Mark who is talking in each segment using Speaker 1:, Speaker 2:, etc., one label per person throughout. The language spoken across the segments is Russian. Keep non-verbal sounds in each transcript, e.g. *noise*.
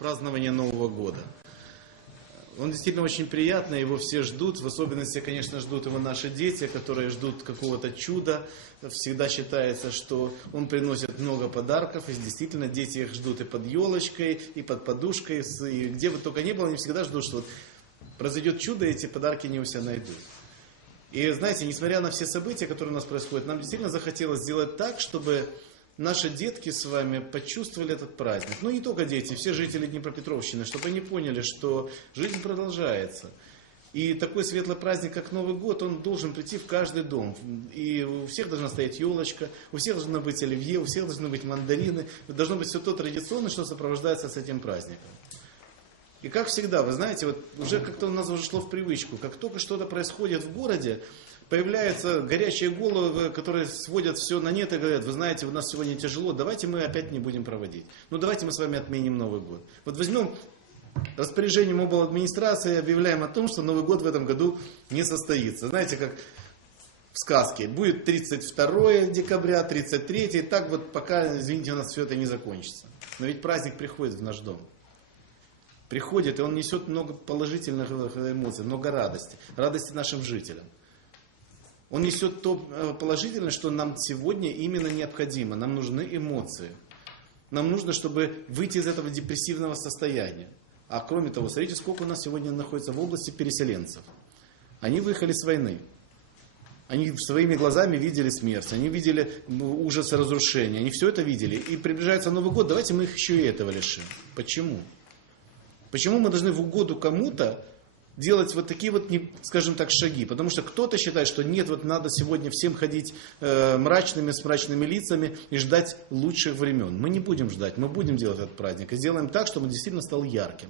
Speaker 1: празднования Нового года. Он действительно очень приятный, его все ждут, в особенности, конечно, ждут его наши дети, которые ждут какого-то чуда. Всегда считается, что он приносит много подарков, и действительно дети их ждут и под елочкой, и под подушкой, и где бы только ни было, они всегда ждут, что вот произойдет чудо, и эти подарки не у себя найдут. И знаете, несмотря на все события, которые у нас происходят, нам действительно захотелось сделать так, чтобы наши детки с вами почувствовали этот праздник. Ну, не только дети, все жители Днепропетровщины, чтобы они поняли, что жизнь продолжается. И такой светлый праздник, как Новый год, он должен прийти в каждый дом. И у всех должна стоять елочка, у всех должно быть оливье, у всех должны быть мандарины. Должно быть все то традиционное, что сопровождается с этим праздником. И как всегда, вы знаете, вот уже как-то у нас уже шло в привычку, как только что-то происходит в городе, появляются горячие головы, которые сводят все на нет и говорят, вы знаете, у нас сегодня тяжело, давайте мы опять не будем проводить. Ну давайте мы с вами отменим Новый год. Вот возьмем распоряжением обл. администрации объявляем о том, что Новый год в этом году не состоится. Знаете, как в сказке. Будет 32 декабря, 33, и так вот пока, извините, у нас все это не закончится. Но ведь праздник приходит в наш дом. Приходит, и он несет много положительных эмоций, много радости. Радости нашим жителям. Он несет то э, положительное, что нам сегодня именно необходимо. Нам нужны эмоции. Нам нужно, чтобы выйти из этого депрессивного состояния. А кроме того, смотрите, сколько у нас сегодня находится в области переселенцев. Они выехали с войны. Они своими глазами видели смерть, они видели ужас разрушения, они все это видели. И приближается Новый год, давайте мы их еще и этого лишим. Почему? Почему мы должны в угоду кому-то делать вот такие вот, скажем так, шаги. Потому что кто-то считает, что нет, вот надо сегодня всем ходить э, мрачными, с мрачными лицами и ждать лучших времен. Мы не будем ждать, мы будем делать этот праздник и сделаем так, чтобы он действительно стал ярким.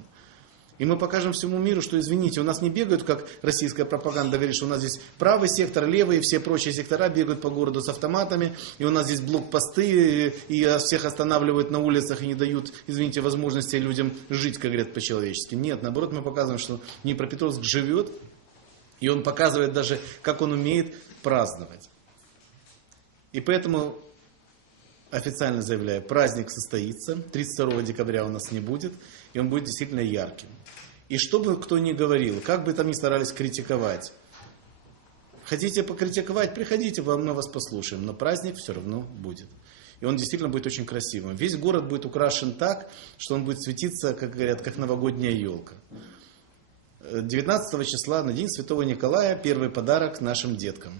Speaker 1: И мы покажем всему миру, что, извините, у нас не бегают, как российская пропаганда говорит, что у нас здесь правый сектор, левый, и все прочие сектора бегают по городу с автоматами, и у нас здесь блокпосты, и всех останавливают на улицах и не дают, извините, возможности людям жить, как говорят, по-человечески. Нет, наоборот, мы показываем, что Днепропетровск живет, и он показывает даже, как он умеет праздновать. И поэтому официально заявляю, праздник состоится, 32 декабря у нас не будет, и он будет действительно ярким. И что бы кто ни говорил, как бы там ни старались критиковать, хотите покритиковать, приходите, мы вас послушаем, но праздник все равно будет. И он действительно будет очень красивым. Весь город будет украшен так, что он будет светиться, как говорят, как новогодняя елка. 19 числа, на День Святого Николая, первый подарок нашим деткам.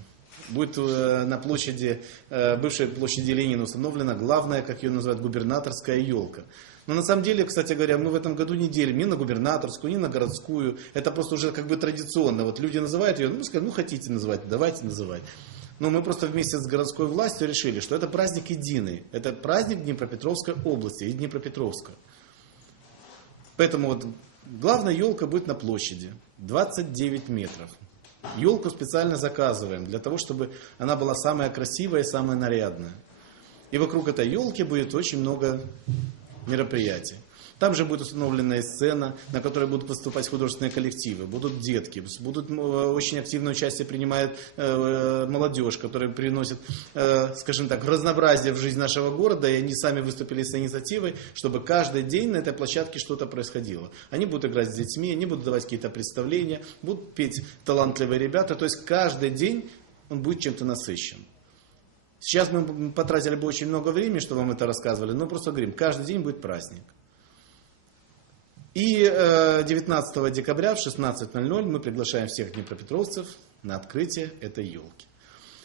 Speaker 1: Будет э, на площади, э, бывшей площади Ленина установлена главная, как ее называют, губернаторская елка. Но на самом деле, кстати говоря, мы в этом году не делим ни на губернаторскую, ни на городскую. Это просто уже как бы традиционно. Вот люди называют ее, ну, пускай, ну хотите называть, давайте называть. Но мы просто вместе с городской властью решили, что это праздник единый. Это праздник Днепропетровской области и Днепропетровска. Поэтому вот главная елка будет на площади. 29 метров. Елку специально заказываем для того, чтобы она была самая красивая и самая нарядная. И вокруг этой елки будет очень много мероприятий. Там же будет установлена сцена, на которой будут выступать художественные коллективы, будут детки, будут э, очень активное участие принимает э, молодежь, которая приносит, э, скажем так, разнообразие в жизнь нашего города, и они сами выступили с инициативой, чтобы каждый день на этой площадке что-то происходило. Они будут играть с детьми, они будут давать какие-то представления, будут петь талантливые ребята, то есть каждый день он будет чем-то насыщен. Сейчас мы потратили бы очень много времени, чтобы вам это рассказывали, но просто говорим, каждый день будет праздник. И 19 э, декабря в 16.00 мы приглашаем всех днепропетровцев на открытие этой елки.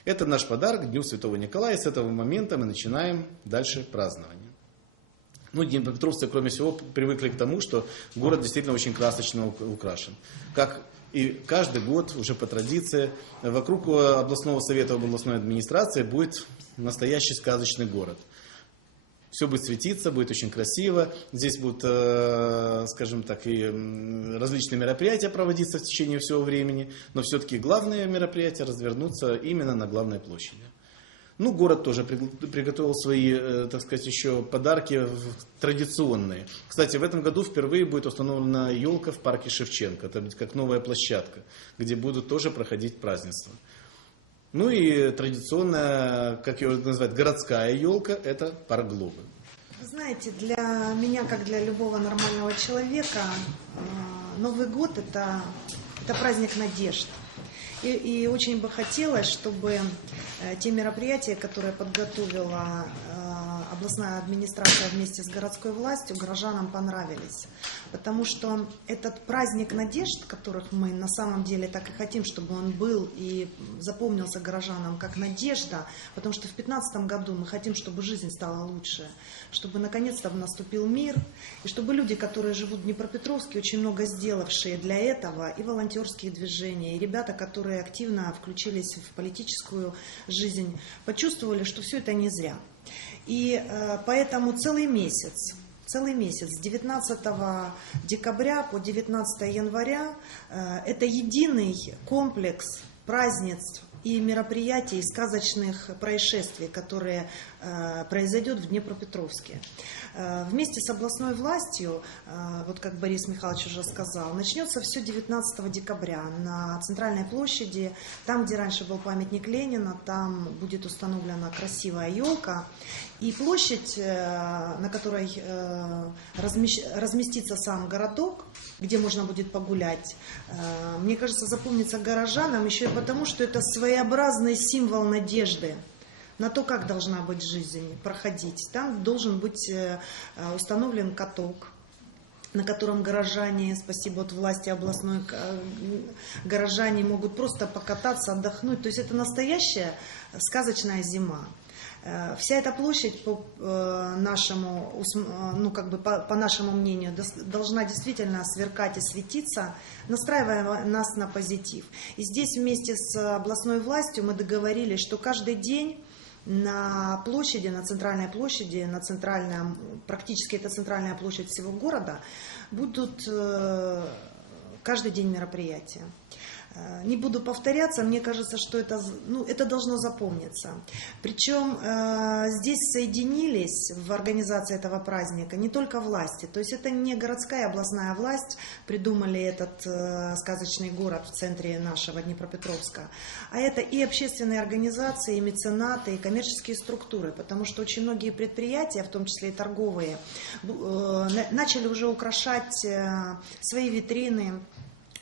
Speaker 1: Это наш подарок Дню Святого Николая. С этого момента мы начинаем дальше празднование. Ну, днепропетровцы, кроме всего, привыкли к тому, что город действительно очень красочно украшен. Как и каждый год, уже по традиции, вокруг областного совета областной администрации будет настоящий сказочный город. Все будет светиться, будет очень красиво. Здесь будут, э, скажем так, и различные мероприятия проводиться в течение всего времени. Но все-таки главные мероприятия развернутся именно на главной площади. Ну, город тоже приготовил свои, э, так сказать, еще подарки традиционные. Кстати, в этом году впервые будет установлена елка в парке Шевченко. Это будет как новая площадка, где будут тоже проходить празднества. Ну и традиционная, как ее называют, городская елка, это парк Глобы.
Speaker 2: Вы знаете, для меня, как для любого нормального человека, э, Новый год это, это праздник надежд. И, и очень бы хотелось, чтобы э, те мероприятия, которые подготовила э, областная администрация вместе с городской властью, горожанам понравились. Потому что этот праздник надежд, которых мы на самом деле так и хотим, чтобы он был и запомнился горожанам как надежда, потому что в 2015 году мы хотим, чтобы жизнь стала лучше, чтобы наконец-то наступил мир, и чтобы люди, которые живут в Днепропетровске, очень много сделавшие для этого, и волонтерские движения, и ребята, которые активно включились в политическую жизнь, почувствовали, что все это не зря. И э, поэтому целый месяц целый месяц, с 19 декабря по 19 января. Э, это единый комплекс празднеств и мероприятий, и сказочных происшествий, которые произойдет в Днепропетровске. Э, вместе с областной властью, э, вот как Борис Михайлович уже сказал, начнется все 19 декабря на Центральной площади, там, где раньше был памятник Ленина, там будет установлена красивая елка. И площадь, э, на которой э, разместится сам городок, где можно будет погулять, э, мне кажется, запомнится горожанам еще и потому, что это своеобразный символ надежды на то, как должна быть жизнь проходить. Там должен быть установлен каток, на котором горожане, спасибо от власти областной, горожане могут просто покататься, отдохнуть. То есть это настоящая сказочная зима. Э, вся эта площадь по э, нашему, э, ну как бы по, по нашему мнению, должна действительно сверкать и светиться, настраивая нас на позитив. И здесь вместе с областной властью мы договорились, что каждый день на площади, на центральной площади, на центральном, практически это центральная площадь всего города, будут каждый день мероприятия. Э, не буду повторяться, мне кажется, что это, ну, это должно запомниться. Причем э, здесь соединились в организации этого праздника не только власти, то есть это не городская областная власть придумали этот э, сказочный город в центре нашего Днепропетровска, а это и общественные организации, и меценаты, и коммерческие структуры, потому что очень многие предприятия, в том числе и торговые, э, начали уже украшать э, свои витрины,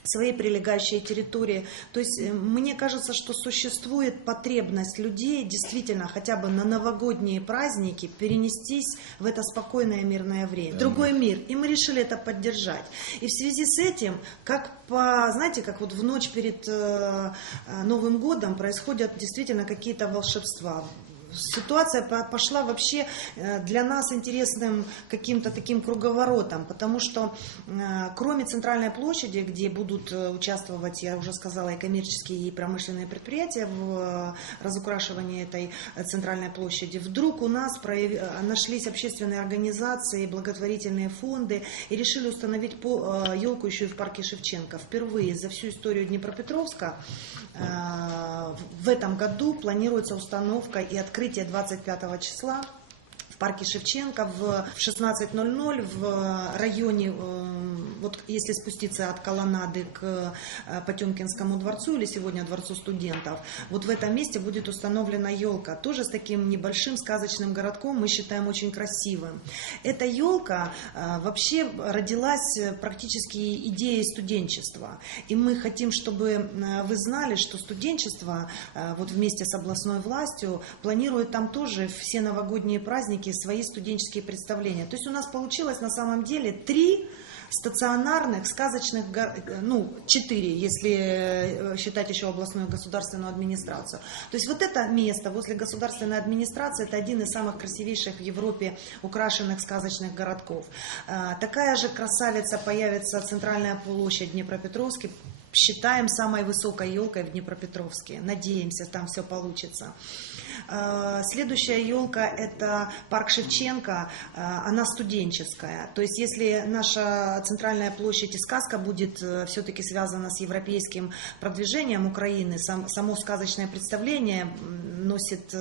Speaker 2: своей прилегающей территории. То есть э, мне кажется, что существует потребность людей действительно хотя бы на новогодние праздники перенестись в это спокойное мирное время, да. другой мир. И мы решили это поддержать. И в связи с этим, как по, знаете, как вот в ночь перед э, э Новым годом происходят действительно какие-то волшебства ситуация пошла вообще э, для нас интересным каким-то таким круговоротом, потому что э, кроме центральной площади, где будут э, участвовать, я уже сказала, и коммерческие, и промышленные предприятия в разукрашивании этой центральной площади, вдруг у нас нашлись общественные организации, благотворительные фонды и решили установить елку еще и в парке Шевченко. Впервые за всю историю Днепропетровска в этом году планируется установка и открытие 25 числа парке Шевченко в 16.00 в районе, э, вот если спуститься от колоннады к э, Потемкинскому дворцу или сегодня дворцу студентов, вот в этом месте будет установлена елка, тоже с таким небольшим сказочным городком, мы считаем очень красивым. Эта елка э, вообще родилась практически идеей студенчества, и мы хотим, чтобы вы знали, что студенчество вот вместе с областной властью планирует там тоже все новогодние праздники свои студенческие представления. То есть у нас получилось на самом деле три стационарных, сказочных, ну, четыре, если э, считать еще областную государственную администрацию. То есть вот это место возле государственной администрации, это один из самых красивейших в Европе украшенных сказочных городков. А, такая же красавица появится центральная площадь Днепропетровский, считаем самой высокой елкой в Днепропетровске. Надеемся, там все получится. Э, следующая елка – это парк Шевченко, э, она студенческая. То есть если наша центральная площадь и сказка будет э, все-таки связана с европейским продвижением Украины, само сказочное представление носит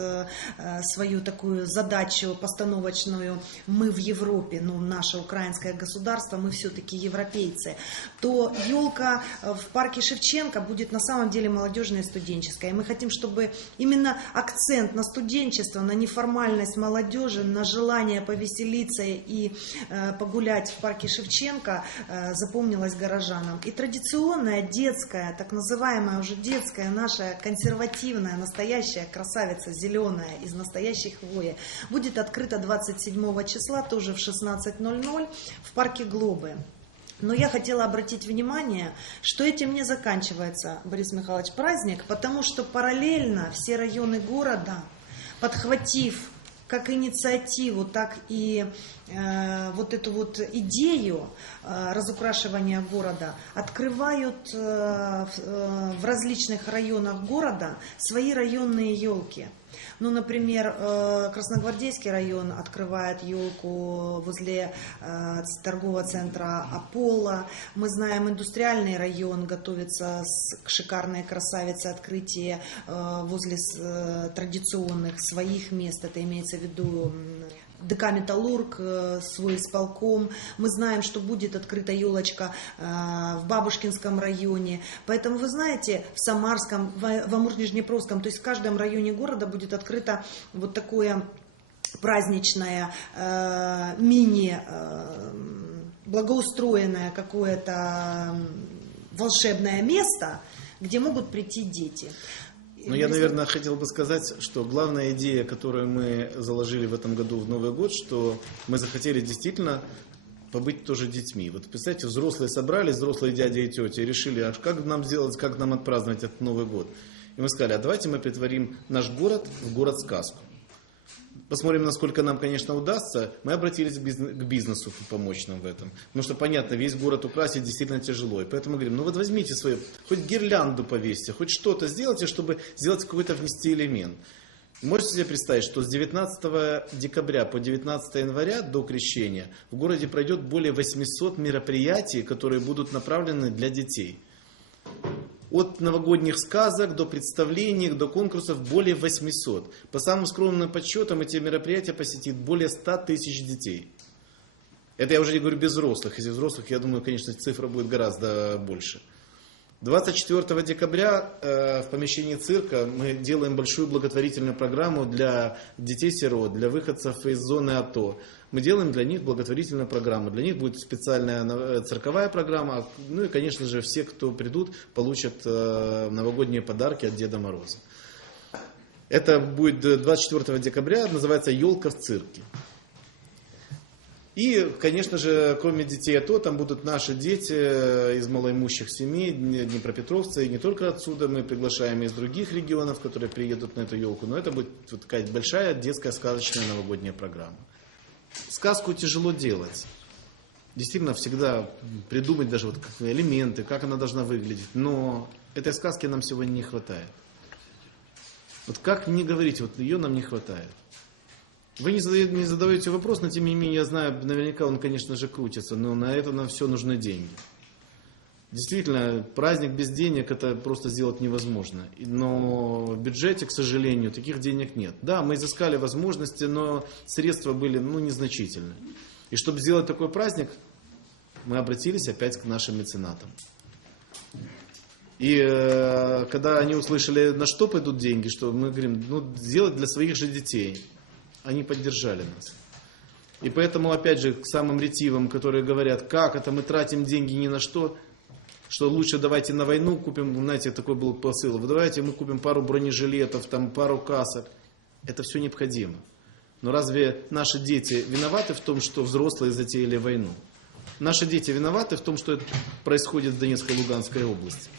Speaker 2: свою такую задачу постановочную «мы в Европе», ну, наше украинское государство, мы все-таки европейцы, то елка в парке Шевченко будет на самом деле молодежное и студенческое. И мы хотим, чтобы именно акцент на студенчество, на неформальность молодежи, на желание повеселиться и э, погулять в парке Шевченко э, запомнилось горожанам. И традиционная детская, так называемая уже детская, наша консервативная, настоящая красавица зеленая из настоящей хвои будет открыта 27 числа, тоже в 16.00 в парке Глобы. Но я хотела обратить внимание, что этим не заканчивается, Борис Михайлович, праздник, потому что параллельно все районы города, подхватив как инициативу, так и э, вот эту вот идею э, разукрашивания города, открывают э, в, э, в различных районах города свои районные елки. Ну, например, э, Красногвардейский район открывает елку возле э, торгового центра Аполло. Мы знаем, индустриальный район готовится к шикарной красавице открытия э, возле традиционных своих мест. Это имеется в виду ДК «Металлург», э, свой исполком. Мы знаем, что будет открыта елочка э, в Бабушкинском районе. Поэтому, вы знаете, в Самарском, в Амур-Нижнепровском, то есть в каждом районе города будет открыто вот такое праздничное э, мини благоустроенное какое-то волшебное место, где могут прийти дети.
Speaker 1: Ну, я, наверное, хотел бы сказать, что главная идея, которую мы заложили в этом году в Новый год, что мы захотели действительно побыть тоже детьми. Вот представьте, взрослые собрались, взрослые дяди и тети, решили, а как нам сделать, как нам отпраздновать этот Новый год? И мы сказали, а давайте мы притворим наш город в город-сказку. Посмотрим, насколько нам, конечно, удастся. Мы обратились к бизнесу помочь нам в этом. Потому что, понятно, весь город украсить действительно тяжело. И поэтому говорим, ну вот возьмите свою, хоть гирлянду повесьте, хоть что-то сделайте, чтобы сделать какой-то внести элемент. Можете себе представить, что с 19 декабря по 19 января до крещения в городе пройдет более 800 мероприятий, которые будут направлены для детей. От новогодних сказок до представлений, до конкурсов более 800. По самым скромным подсчетам эти мероприятия посетит более 100 тысяч детей. Это я уже не говорю без взрослых. Из взрослых, я думаю, конечно, цифра будет гораздо больше. 24 декабря э, в помещении цирка мы делаем большую благотворительную программу для детей-сирот, для выходцев из зоны АТО. Мы делаем для них благотворительную программу. Для них будет специальная э, цирковая программа. Ну и, конечно же, все, кто придут, получат э, новогодние подарки от Деда Мороза. Это будет 24 декабря, называется «Елка в цирке». И, конечно же, кроме детей АТО, там будут наши дети э, из малоимущих семей, днепропетровцы, и не только отсюда, мы приглашаем из других регионов, которые приедут на эту елку, но это будет вот такая большая детская сказочная новогодняя программа. Сказку тяжело делать. Действительно, всегда придумать даже вот элементы, как она должна выглядеть, но этой сказки нам сегодня не хватает. Вот как не говорить, вот ее нам не хватает. Вы не задаете, не задаете вопрос, но тем не менее я знаю, наверняка он, конечно же, крутится, но на это на все нужны деньги. Действительно, праздник без денег это просто сделать невозможно. Но в бюджете, к сожалению, таких денег нет. Да, мы изыскали возможности, но средства были ну, незначительны. И чтобы сделать такой праздник, мы обратились опять к нашим меценатам. И э, когда они услышали, на что пойдут деньги, что мы говорим, ну, сделать для своих же детей они поддержали нас. И поэтому, опять же, к самым ретивым, которые говорят, как это мы тратим деньги ни на что, что лучше давайте на войну купим, знаете, такой был посыл, давайте мы купим пару бронежилетов, там пару касок. Это все необходимо. Но разве наши дети виноваты в том, что взрослые затеяли войну? Наши дети виноваты в том, что это происходит в Донецкой и Луганской области.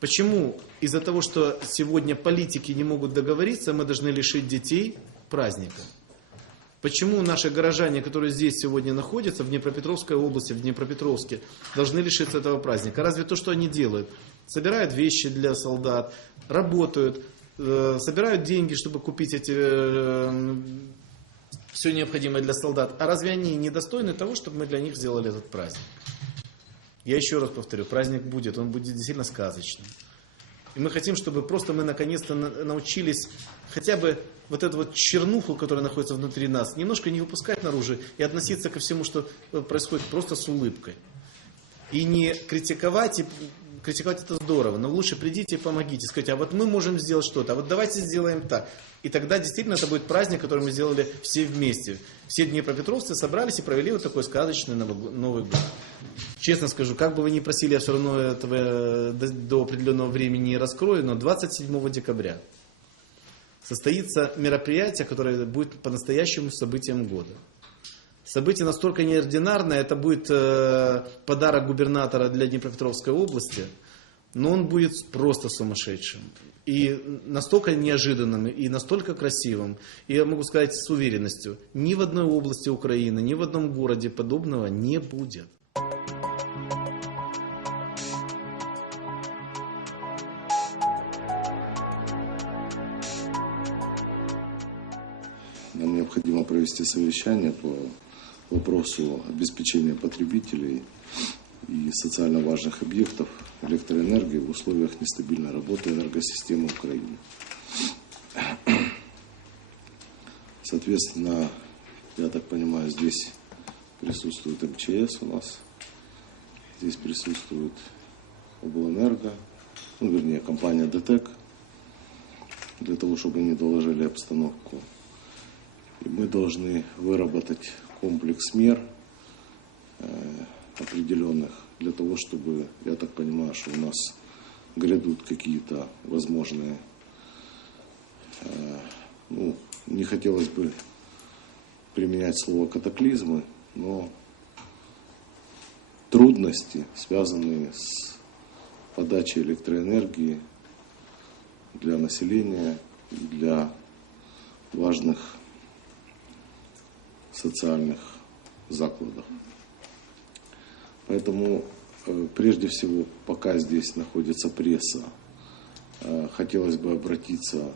Speaker 1: Почему из-за того, что сегодня политики не могут договориться, мы должны лишить детей праздника? Почему наши горожане, которые здесь сегодня находятся, в Днепропетровской области, в Днепропетровске, должны лишиться этого праздника? Разве то, что они делают? Собирают вещи для солдат, работают, э, собирают деньги, чтобы купить эти, э, все необходимое для солдат. А разве они не достойны того, чтобы мы для них сделали этот праздник? Я еще раз повторю, праздник будет, он будет действительно сказочным. И мы хотим, чтобы просто мы наконец-то научились хотя бы вот эту вот чернуху, которая находится внутри нас, немножко не выпускать наружу и относиться ко всему, что происходит просто с улыбкой. И не критиковать, и критиковать это здорово, но лучше придите и помогите, скажите, а вот мы можем сделать что-то, а вот давайте сделаем так. И тогда действительно это будет праздник, который мы сделали все вместе. Все днепропетровцы собрались и провели вот такой сказочный Новый год. Честно скажу, как бы вы ни просили, я все равно этого э, до, до определенного времени не раскрою, но 27 декабря состоится мероприятие, которое будет по-настоящему событием года. Событие настолько неординарное, это будет э, подарок губернатора для Днепропетровской области, но он будет просто сумасшедшим. И настолько неожиданным, и настолько красивым. И я могу сказать с уверенностью, ни в одной области Украины, ни в одном городе подобного не будет.
Speaker 3: Провести совещание по вопросу обеспечения потребителей и социально важных объектов электроэнергии в условиях нестабильной работы энергосистемы Украины. Соответственно, я так понимаю, здесь присутствует МЧС у нас, здесь присутствует облэнерго, ну, вернее, компания ДТЭК, для того, чтобы они доложили обстановку. И мы должны выработать комплекс мер э, определенных для того, чтобы, я так понимаю, что у нас грядут какие-то возможные, э, ну, не хотелось бы применять слово катаклизмы, но трудности, связанные с подачей электроэнергии для населения, для важных социальных закладах. Поэтому, э, прежде всего, пока здесь находится пресса, э, хотелось бы обратиться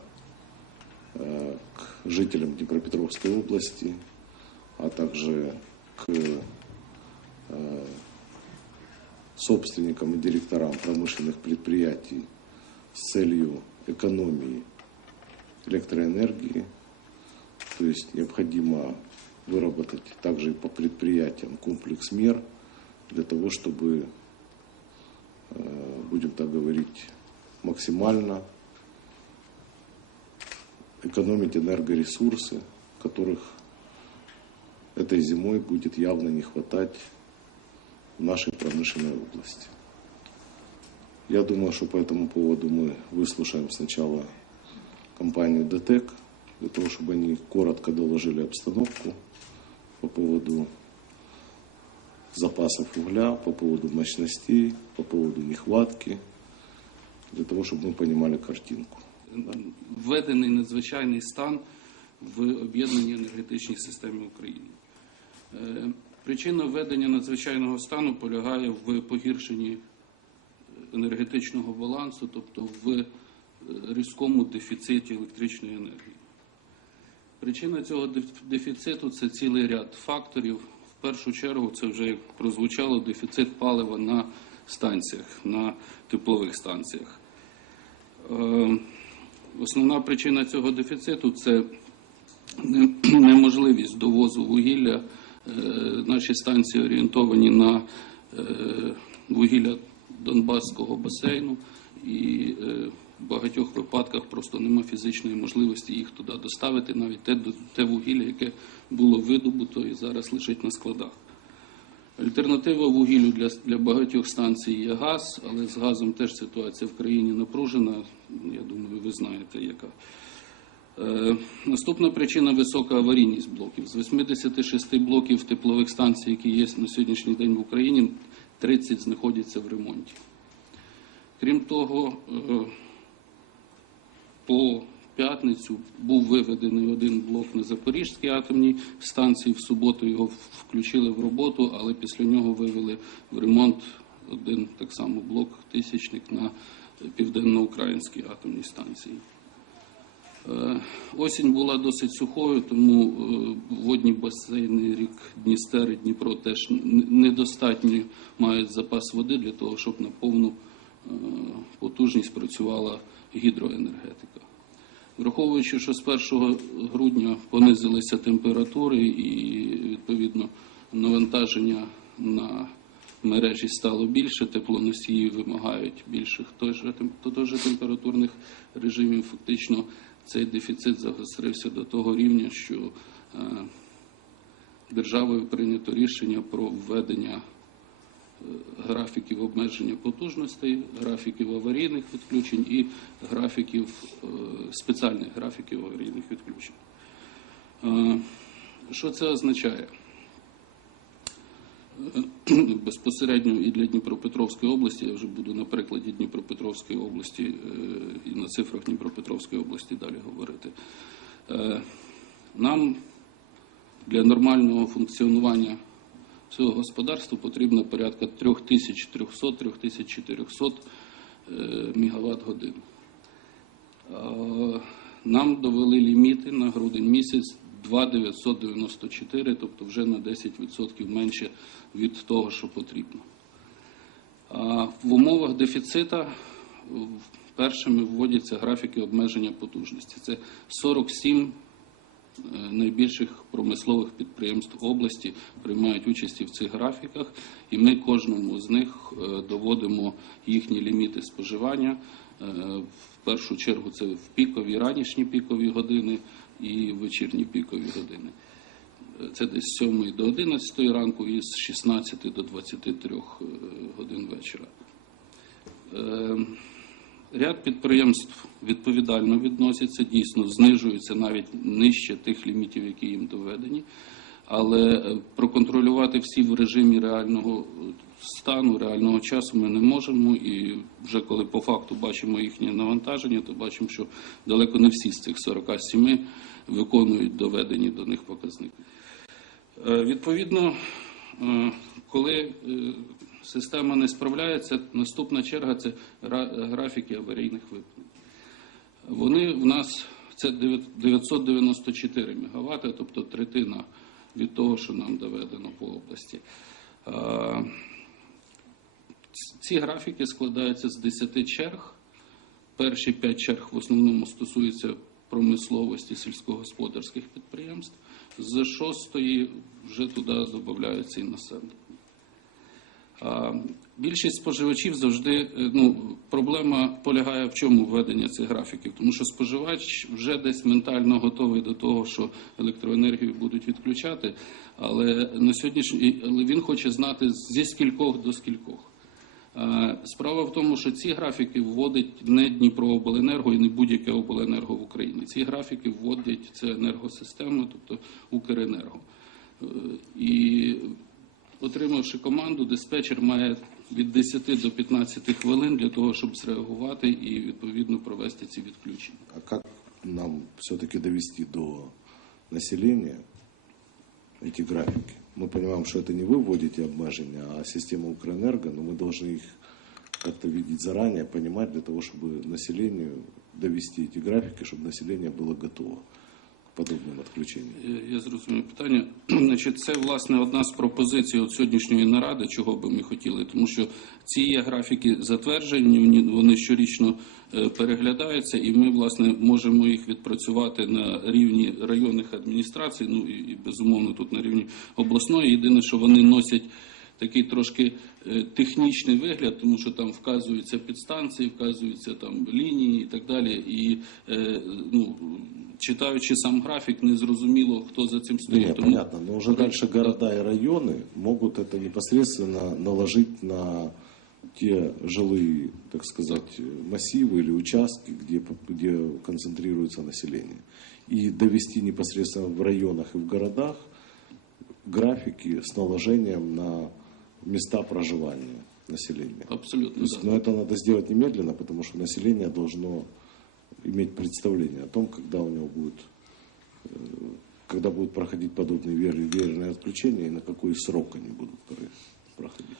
Speaker 3: э, к жителям Днепропетровской области, а также к собственникам и директорам промышленных предприятий с целью экономии электроэнергии. То есть необходимо выработать также и по предприятиям комплекс мер для того, чтобы, э, будем так говорить, максимально экономить энергоресурсы, которых этой зимой будет явно не хватать в нашей промышленной области. Я думаю, что по этому поводу мы выслушаем сначала компанию ДТЭК, для того, чтобы они коротко доложили обстановку по поводу запасов угля, по поводу мощностей, по поводу нехватки, для того, чтобы мы понимали картинку.
Speaker 4: введений надзвичайний стан в об'єднаній енергетичній системі України. Е, Причина введення надзвичайного стану полягає в погіршенні енергетичного балансу, тобто в е, різкому дефіциті електричної енергії. Причина цього дефіциту це цілий ряд факторів. В першу чергу це вже як прозвучало дефіцит палива на станціях, на теплових станціях. Е, Основна причина цього дефіциту це *clears throat* неможливість довозу вугілля. Е, Наші станції орієнтовані на е, вугілля Донбаського басейну, і в багатьох випадках просто нема фізичної можливості їх туди доставити, навіть те, те вугілля, яке було видобуто і зараз лежить на складах. Альтернатива вугіллю для, для багатьох станцій є газ, але з газом теж ситуація в країні напружена. Я думаю, ви знаєте, яка. Е, наступна причина висока аварійність блоків. З 86 блоків теплових станцій, які є на сьогоднішній день в Україні, 30 знаходяться в ремонті. Крім того, е, по п'ятницю був виведений один блок на Запорізькій атомній станції. В суботу його включили в роботу, але після нього вивели в ремонт один так само блок тисячник на південноукраїнській атомній станції. Е, Осінь була досить сухою, тому е, водні басейни рік Дністер і Дніпро теж недостатньо мають запас води для того, щоб на потужність працювала гідроенергетика. Враховуючи, що з 1 грудня понизилися температури і відповідно навантаження на мережі стало більше, теплоносії вимагають більших теж, температурних режимів. Фактично цей дефіцит загострився до того рівня, що е, державою прийнято рішення про введення е, графіків обмеження потужностей, графіків аварійних відключень і графіків е, спеціальних графіків аварійних відключень. Е, Що це означає? Е, *clears throat* Безпосередньо і для Дніпропетровської області, я вже буду на прикладі Дніпропетровської області і на цифрах Дніпропетровської області далі говорити. Нам для нормального функціонування цього господарства потрібно порядка 3300-3400 мегаватт годин. Е, Нам довели ліміти на грудень місяць 2,994, тобто вже на 10% менше від того, що потрібно. В умовах дефіцита першими вводяться графіки обмеження потужності. Це 47 е, найбільших промислових підприємств області приймають участь в цих графіках, і ми кожному з них е, доводимо їхні ліміти споживання. Е, В першу чергу це в пікові, ранішні пікові години і вечірні пікові години. Е, Це десь з 7 до 11 ранку і з 16 до 23 е, годин вечора. Ряд підприємств відповідально відносяться, дійсно знижуються навіть нижче тих лімітів, які їм доведені. Але е, проконтролювати всі в режимі реального е, стану, реального часу ми не можемо. І вже коли по факту бачимо їхнє навантаження, то бачимо, що далеко не всі з цих 47 виконують доведені до них показники. Е, Відповідно, коли система не справляється, наступна черга це графіки аварійних вимкнень. Вони в нас це 994 МВт, тобто третина від того, що нам доведено по області. Ці графіки складаються з 10 черг. Перші 5 черг в основному стосуються промисловості сільськогосподарських підприємств. З шостої вже туди додаються і населення. Більшість споживачів завжди е, ну, проблема полягає в чому введення цих графіків, тому що споживач вже десь ментально готовий до того, що електроенергію будуть відключати, але на сьогоднішній але він хоче знати зі скількох до скількох. Справа в тому, що ці графіки вводить не Дніпрообленерго і не будь-яке обленерго в Україні. Ці графіки вводять це енергосистема, тобто Укренерго. Е, І отримавши команду, диспетчер має від 10 до 15 хвилин для того, щоб зреагувати і відповідно провести ці відключення.
Speaker 3: А как нам все-таки довести до населения эти графики? Мы понимаем, что это не вы вводите обмежения, а система Укрэнерго, но мы должны их как-то видеть заранее, понимать для того, чтобы населению довести эти графики, чтобы население было готово к подобным.
Speaker 4: Я- Я зрозумів питання. *clears throat* Значить, це власне одна з пропозицій от сьогоднішньої наради, чого би ми хотіли, тому що ці графіки затверджені, вони щорічно е, переглядаються, і ми власне можемо їх відпрацювати на рівні районних адміністрацій. Ну і, і безумовно тут на рівні обласної. Єдине, що вони носять такий трошки е, технічний вигляд, тому що там вказуються підстанції, вказуються там лінії і так далі. І е, ну, читаючи сам графік, не зрозуміло, хто за цим
Speaker 3: Ну,
Speaker 4: стоїть.
Speaker 3: нет,
Speaker 4: Тому-
Speaker 3: понятно, но уже дальше города и районы могут это непосредственно наложить на те жилые, так сказать, массивы или участки, где, где концентрируется население. И довести непосредственно в районах и в городах графики с наложением на места проживания населения. То
Speaker 4: Абсолютно
Speaker 3: есть,
Speaker 4: да.
Speaker 3: но это надо сделать немедленно, потому что население должно иметь представление о том, когда у него будет, э, когда будут проходить подобные веры, верные отключения и на какой срок они будут пр- проходить.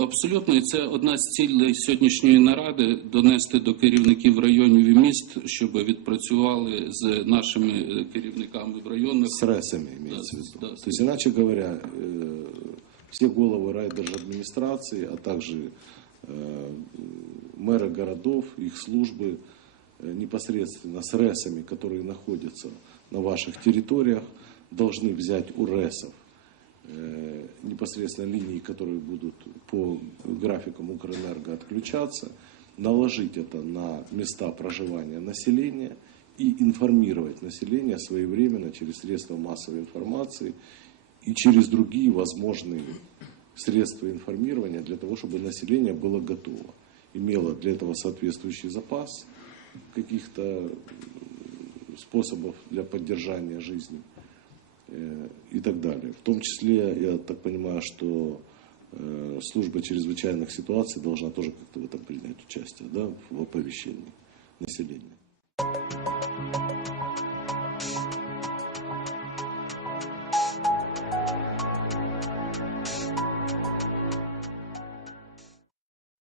Speaker 4: Абсолютно, і це одна з цілей сьогоднішньої наради донести до керівників районів і міст, щоб відпрацювали з нашими е, керівниками в районах.
Speaker 3: С РЭСами имеется в виду.
Speaker 4: да,
Speaker 3: То есть, иначе говоря, э, все головы райдержадминистрации, а также э, мэры городов, их службы э, непосредственно с РЭСами, которые находятся на ваших территориях, должны взять у РЭСов э, непосредственно линии, которые будут по графикам Укрэнерго отключаться, наложить это на места проживания населения и информировать население своевременно через средства массовой информации и через другие возможные средства информирования для того, чтобы население было готово, имело для этого соответствующий запас каких-то э, способов для поддержания жизни э, и так далее. В том числе, я так понимаю, что э, служба чрезвычайных ситуаций должна тоже как-то в этом принять участие, да, в оповещении населения.